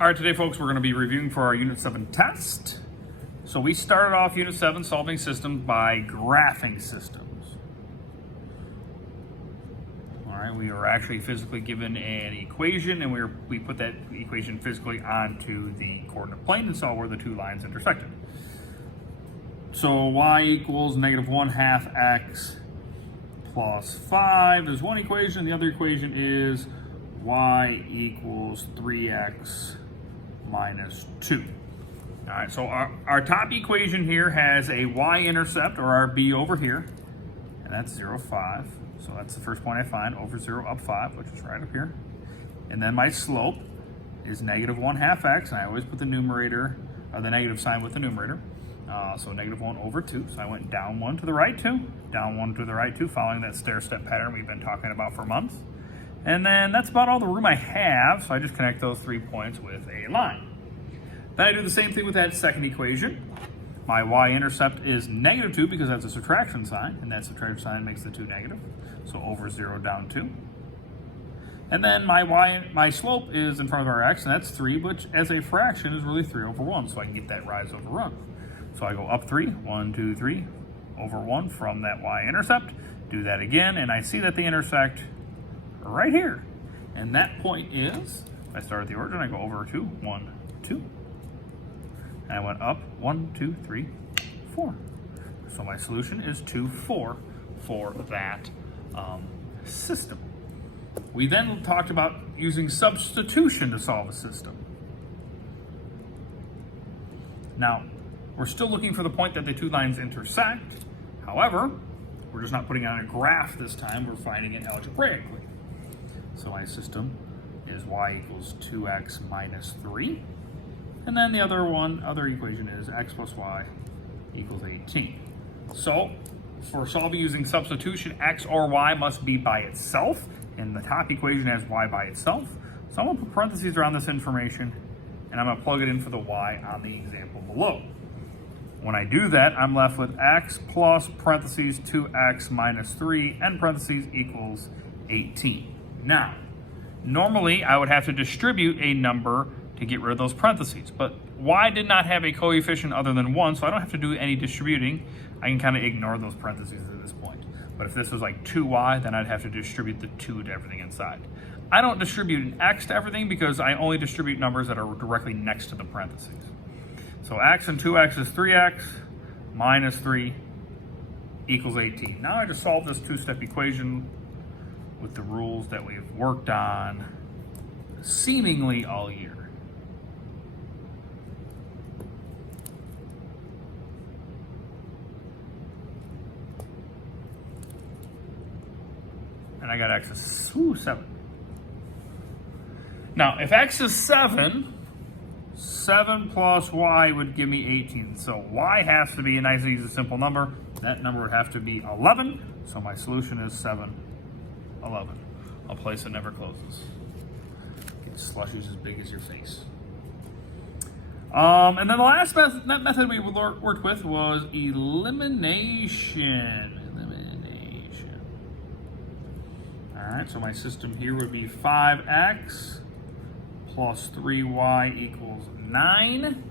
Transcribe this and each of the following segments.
All right, today, folks, we're going to be reviewing for our Unit 7 test. So we started off Unit 7 solving systems by graphing systems. All right, we were actually physically given an equation, and we put that equation physically onto the coordinate plane and saw where the two lines intersected. So y equals -1/2 x plus 5 is one equation. The other equation is y equals 3x minus 2. All right, so our top equation here has a y-intercept, or our b over here, and that's 0, 5. So that's the first point I find, over 0, up 5, which is right up here. And then my slope is -1/2 x, and I always put the numerator, or the negative sign with the numerator. So -1 over 2. So I went down 1 to the right 2, down 1 to the right 2, following that stair-step pattern we've been talking about for months. And then that's about all the room I have, so I just connect those 3 points with a line. Then I do the same thing with that second equation. My y-intercept is -2 because that's a subtraction sign, and that subtraction sign makes the 2 negative. So over 0, down 2. And then my slope is in front of our x, and that's 3, which as a fraction is really 3 over 1, so I can get that rise over run. So I go up 3, 1, 2, 3, over 1 from that y-intercept. Do that again, and I see that they intersect right here. And that point is, if I start at the origin, I go over 2, 1, 2. And I went up 1, 2, 3, 4. So my solution is 2, 4 for that system. We then talked about using substitution to solve a system. Now, we're still looking for the point that the two lines intersect. However, we're just not putting it on a graph this time, we're finding it algebraically. So my system is y equals 2x minus 3. And then the other equation is x plus y equals 18. So for solving using substitution, x or y must be by itself. And the top equation has y by itself. So I'm going to put parentheses around this information, and I'm going to plug it in for the y on the example below. When I do that, I'm left with x plus parentheses 2x minus 3 and parentheses equals 18. Now, normally I would have to distribute a number to get rid of those parentheses, but y did not have a coefficient other than 1, so I don't have to do any distributing. I can kind of ignore those parentheses at this point. But if this was like 2y, then I'd have to distribute the 2 to everything inside. I don't distribute an x to everything because I only distribute numbers that are directly next to the parentheses. So x and 2x is 3x minus 3 equals 18. Now I just solve this two-step equation with the rules that we've worked on seemingly all year. And I got x is 7. Now, if x is 7, 7 plus y would give me 18. So y has to be a nice, easy, simple number. That number would have to be 11. So my solution is 7, 11. A place that never closes. Get slushies as big as your face. And then the last method we worked with was elimination. All right, so my system here would be 5x plus 3y equals 9,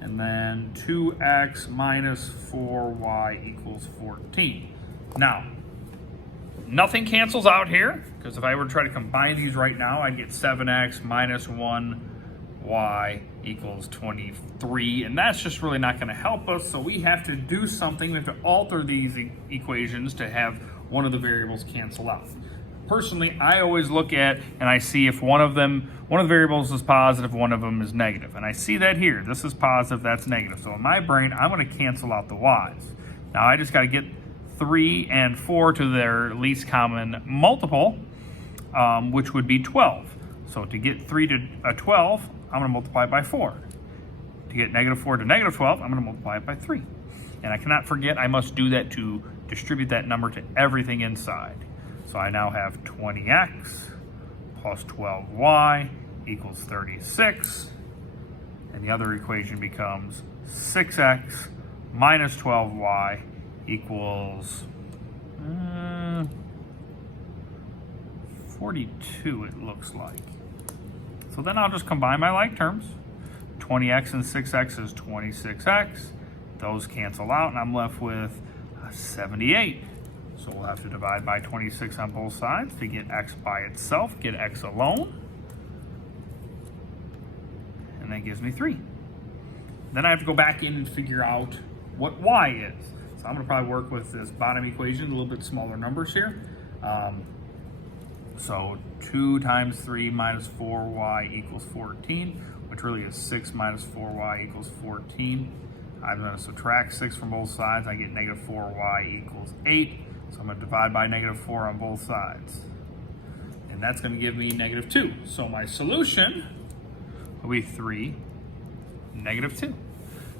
and then 2x minus 4y equals 14. Now, nothing cancels out here, because if I were to try to combine these right now, I'd get 7x minus 1y equals 23, and that's just really not going to help us, so we have to do something. We have to alter these equations to have one of the variables cancel out. Personally, I always look at and I see if one of the variables is positive, one of them is negative. And I see that here. This is positive, that's negative. So in my brain, I'm going to cancel out the y's. Now I just got to get 3 and 4 to their least common multiple, which would be 12. So to get 3 to 12, I'm going to multiply it by 4. To get -4 to -12, I'm going to multiply it by 3. And I cannot forget I must do that to distribute that number to everything inside. So I now have 20x plus 12y equals 36. And the other equation becomes 6x minus 12y equals 42, it looks like. So then I'll just combine my like terms. 20x and 6x is 26x. Those cancel out and I'm left with 78. So we'll have to divide by 26 on both sides to get x by itself, get x alone. And that gives me 3. Then I have to go back in and figure out what y is. So I'm going to probably work with this bottom equation, a little bit smaller numbers here. So 2 times 3 minus 4y equals 14, which really is 6 minus 4y equals 14. I'm going to subtract 6 from both sides. I get negative 4y equals 8. So I'm going to divide by negative 4 on both sides. And that's going to give me negative 2. So my solution will be 3, negative 2.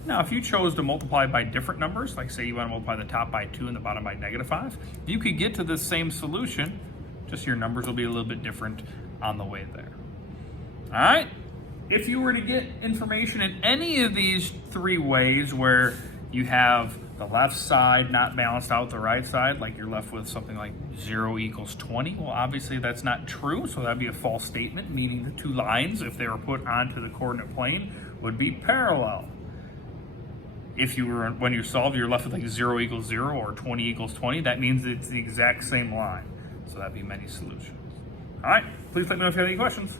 Now, if you chose to multiply by different numbers, like say you want to multiply the top by 2 and the bottom by negative 5, you could get to the same solution, just your numbers will be a little bit different on the way there. All right? If you were to get information in any of these 3 ways where you have the left side not balanced out the right side, like you're left with something like 0 equals 20, well, obviously that's not true, so that'd be a false statement, meaning the 2 lines, if they were put onto the coordinate plane, would be parallel. If you were, when you solve, you're left with like 0 equals 0 or 20 equals 20, that means it's the exact same line. So that'd be many solutions. All right, please let me know if you have any questions.